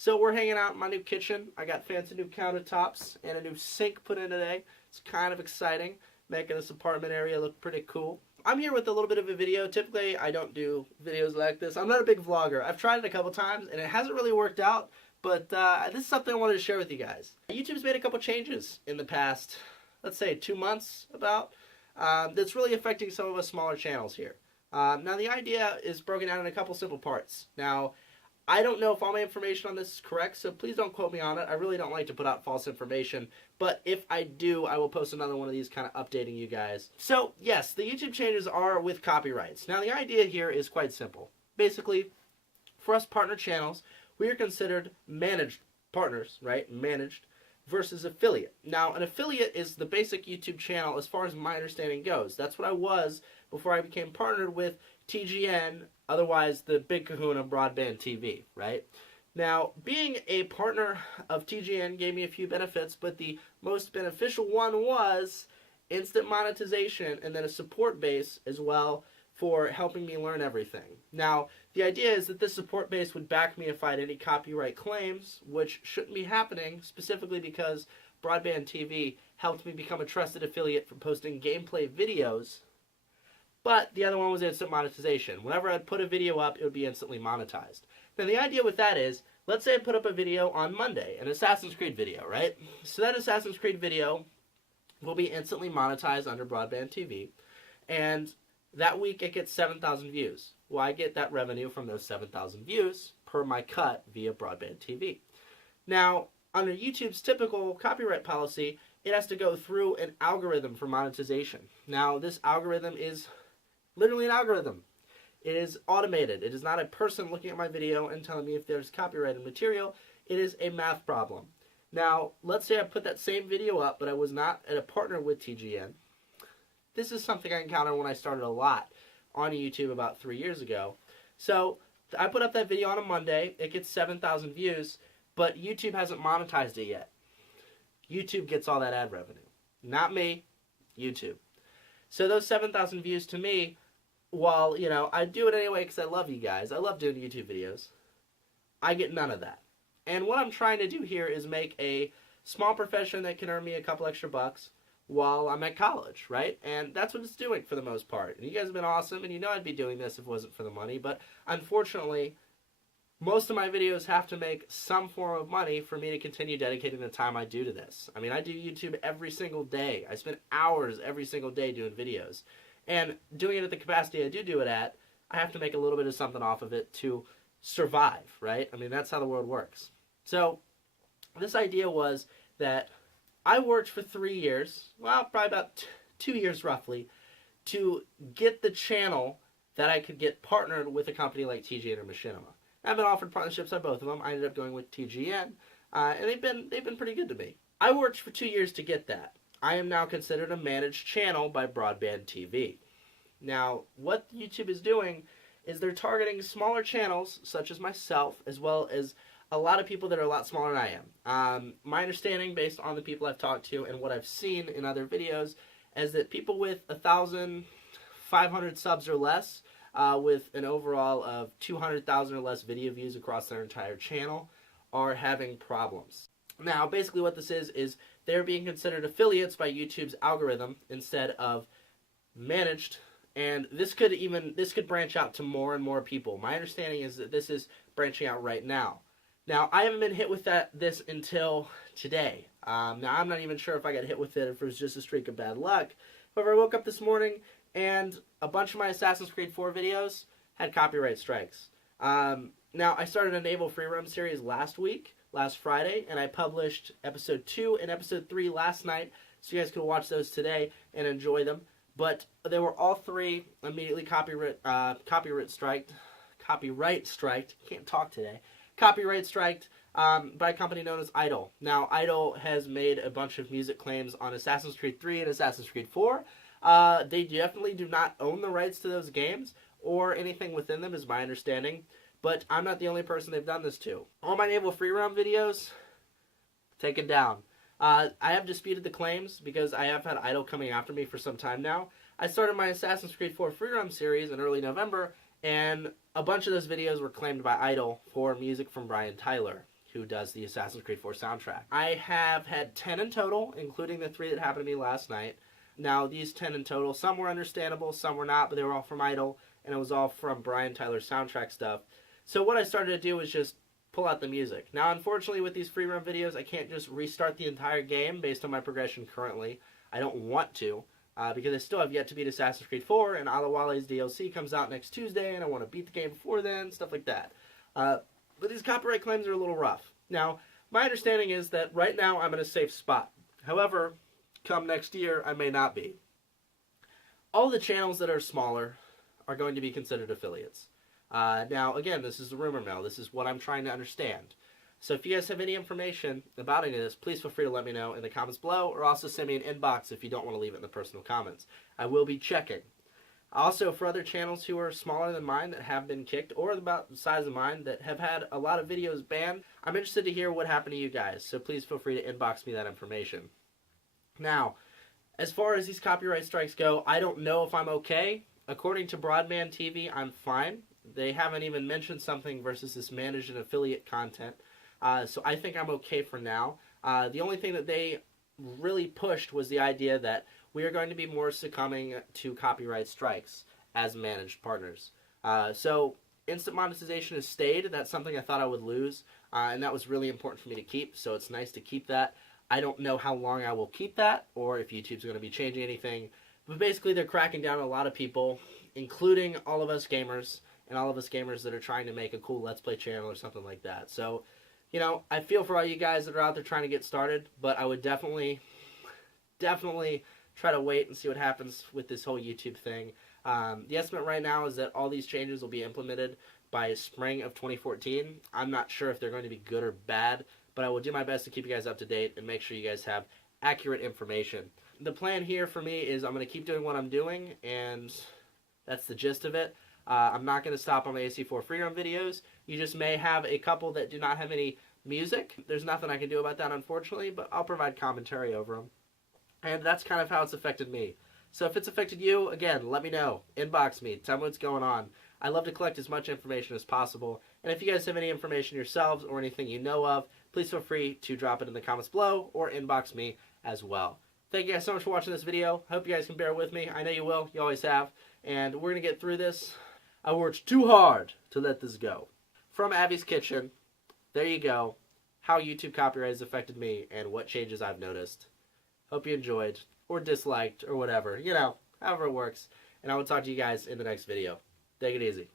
So we're hanging out in my new kitchen. I got fancy new countertops and a new sink put in today. It's kind of exciting, making this apartment area look pretty cool. I'm here with a little bit of a video. Typically, I don't do videos like this. I'm not a big vlogger. I've tried it a couple times, and it hasn't really worked out, but this is something I wanted to share with you guys. YouTube's made a couple changes in the past, let's say 2 months about, that's really affecting some of us smaller channels here. Now, the idea is broken down in a couple simple parts. Now, I don't know if all my information on this is correct, so please don't quote me on it. I really don't like to put out false information, but if I do, I will post another one of these kind of updating you guys. So, yes, the YouTube changes are with copyrights. Now, the idea here is quite simple. Basically, for us partner channels, we are considered managed partners, right? Managed versus affiliate. Now, an affiliate is the basic YouTube channel as far as my understanding goes. That's what I was before I became partnered with TGN, otherwise the big kahuna broadband TV, right? Now, being a partner of TGN gave me a few benefits, but the most beneficial one was instant monetization and then a support base as well for helping me learn everything. Now, the idea is that this support base would back me if I had any copyright claims, which shouldn't be happening, specifically because Broadband TV helped me become a trusted affiliate for posting gameplay videos. But the other one was instant monetization. Whenever I'd put a video up, it would be instantly monetized. Now, the idea with that is, let's say I put up a video on Monday, an Assassin's Creed video, right? So that Assassin's Creed video will be instantly monetized under Broadband TV, and that week it gets 7,000 views. Well, I get that revenue from those 7,000 views per my cut via Broadband TV. Now, under YouTube's typical copyright policy, it has to go through an algorithm for monetization. Now, this algorithm is literally an algorithm. It is automated. It is not a person looking at my video and telling me if there's copyrighted material. It is a math problem. Now, let's say I put that same video up, but I was not at a partner with TGN. This is something I encountered when I started a lot on YouTube about 3 years ago. So I put up that video on a Monday. It gets 7,000 views, but YouTube hasn't monetized it yet. YouTube gets all that ad revenue. Not me, YouTube. So those 7,000 views to me, while, you know, I do it anyway because I love you guys. I love doing YouTube videos. I get none of that. And what I'm trying to do here is make a small profession that can earn me a couple extra bucks while I'm at college, right? And that's what it's doing for the most part. And you guys have been awesome, and you know I'd be doing this if it wasn't for the money. But unfortunately, most of my videos have to make some form of money for me to continue dedicating the time I do to this. I mean, I do YouTube every single day. I spend hours every single day doing videos. And doing it at the capacity I do it at, I have to make a little bit of something off of it to survive, right? I mean, that's how the world works. So this idea was that I worked for 3 years, well, probably about 2 years roughly, to get the channel that I could get partnered with a company like TGN or Machinima. I've been offered partnerships on both of them. I ended up going with TGN, and they've been pretty good to me. I worked for 2 years to get that. I am now considered a managed channel by Broadband TV. Now, what YouTube is doing is they're targeting smaller channels, such as myself, as well as a lot of people that are a lot smaller than I am. My understanding, based on the people I've talked to and what I've seen in other videos, is that people with 1,500 subs or less, with an overall of 200,000 or less video views across their entire channel, are having problems. Now, basically what this is they're being considered affiliates by YouTube's algorithm instead of managed, and this could branch out to more and more people. My understanding is that this is branching out right now. Now, I haven't been hit with this until today. Now, I'm not even sure if I got hit with it, if it was just a streak of bad luck. However, I woke up this morning and a bunch of my Assassin's Creed 4 videos had copyright strikes. Now, I started an Enable Free Roam series last Friday, and I published episode 2 and episode 3 last night, so you guys can watch those today and enjoy them. But they were all three immediately copyright striked. Can't talk today. Copyright striked by a company known as Idle. Now, Idle has made a bunch of music claims on Assassin's Creed 3 and Assassin's Creed 4. They definitely do not own the rights to those games or anything within them, is my understanding. But I'm not the only person they've done this to. All my Naval Free Roam videos, taken down. I have disputed the claims because I have had Idle coming after me for some time now. I started my Assassin's Creed 4 Free Roam series in early November, and a bunch of those videos were claimed by Idle for music from Brian Tyler, who does the Assassin's Creed 4 soundtrack. I have had 10 in total, including the 3 that happened to me last night. Now, these 10 in total, some were understandable, some were not, but they were all from Idle, and it was all from Brian Tyler's soundtrack stuff. So what I started to do was just pull out the music. Now, unfortunately, with these free run videos, I can't just restart the entire game based on my progression currently. I don't want to, because I still have yet to beat Assassin's Creed 4, and Alawale's DLC comes out next Tuesday, and I want to beat the game before then, stuff like that. But these copyright claims are a little rough. Now, my understanding is that right now I'm in a safe spot. However, come next year, I may not be. All the channels that are smaller are going to be considered affiliates. Now, again, this is the rumor mill. This is what I'm trying to understand. So if you guys have any information about any of this, please feel free to let me know in the comments below, or also send me an inbox if you don't want to leave it in the personal comments. I will be checking. Also, for other channels who are smaller than mine that have been kicked, or about the size of mine that have had a lot of videos banned, I'm interested to hear what happened to you guys, so please feel free to inbox me that information. Now, as far as these copyright strikes go, I don't know if I'm okay. According to Broadband TV, I'm fine. They haven't even mentioned something versus this managed and affiliate content, so I think I'm okay for now. The only thing that they really pushed was the idea that we are going to be more succumbing to copyright strikes as managed partners. So instant monetization has stayed. That's something I thought I would lose, and that was really important for me to keep, so it's nice to keep that. I don't know how long I will keep that, or if YouTube's going to be changing anything, but basically they're cracking down on a lot of people, including all of us gamers, and all of us gamers that are trying to make a cool Let's Play channel or something like that. So, you know, I feel for all you guys that are out there trying to get started, but I would definitely try to wait and see what happens with this whole YouTube thing. The estimate right now is that all these changes will be implemented by spring of 2014. I'm not sure if they're going to be good or bad, but I will do my best to keep you guys up to date and make sure you guys have accurate information. The plan here for me is I'm going to keep doing what I'm doing, and that's the gist of it. I'm not going to stop on the AC4 freerun videos. You just may have a couple that do not have any music. There's nothing I can do about that, unfortunately, but I'll provide commentary over them. And that's kind of how it's affected me. So if it's affected you, again, let me know. Inbox me. Tell me what's going on. I love to collect as much information as possible. And if you guys have any information yourselves or anything you know of, please feel free to drop it in the comments below or inbox me as well. Thank you guys so much for watching this video. I hope you guys can bear with me. I know you will. You always have. And we're going to get through this. I worked too hard to let this go. From Abby's Kitchen, there you go. How YouTube copyright has affected me and what changes I've noticed. Hope you enjoyed, or disliked, or whatever. You know, however it works. And I will talk to you guys in the next video. Take it easy.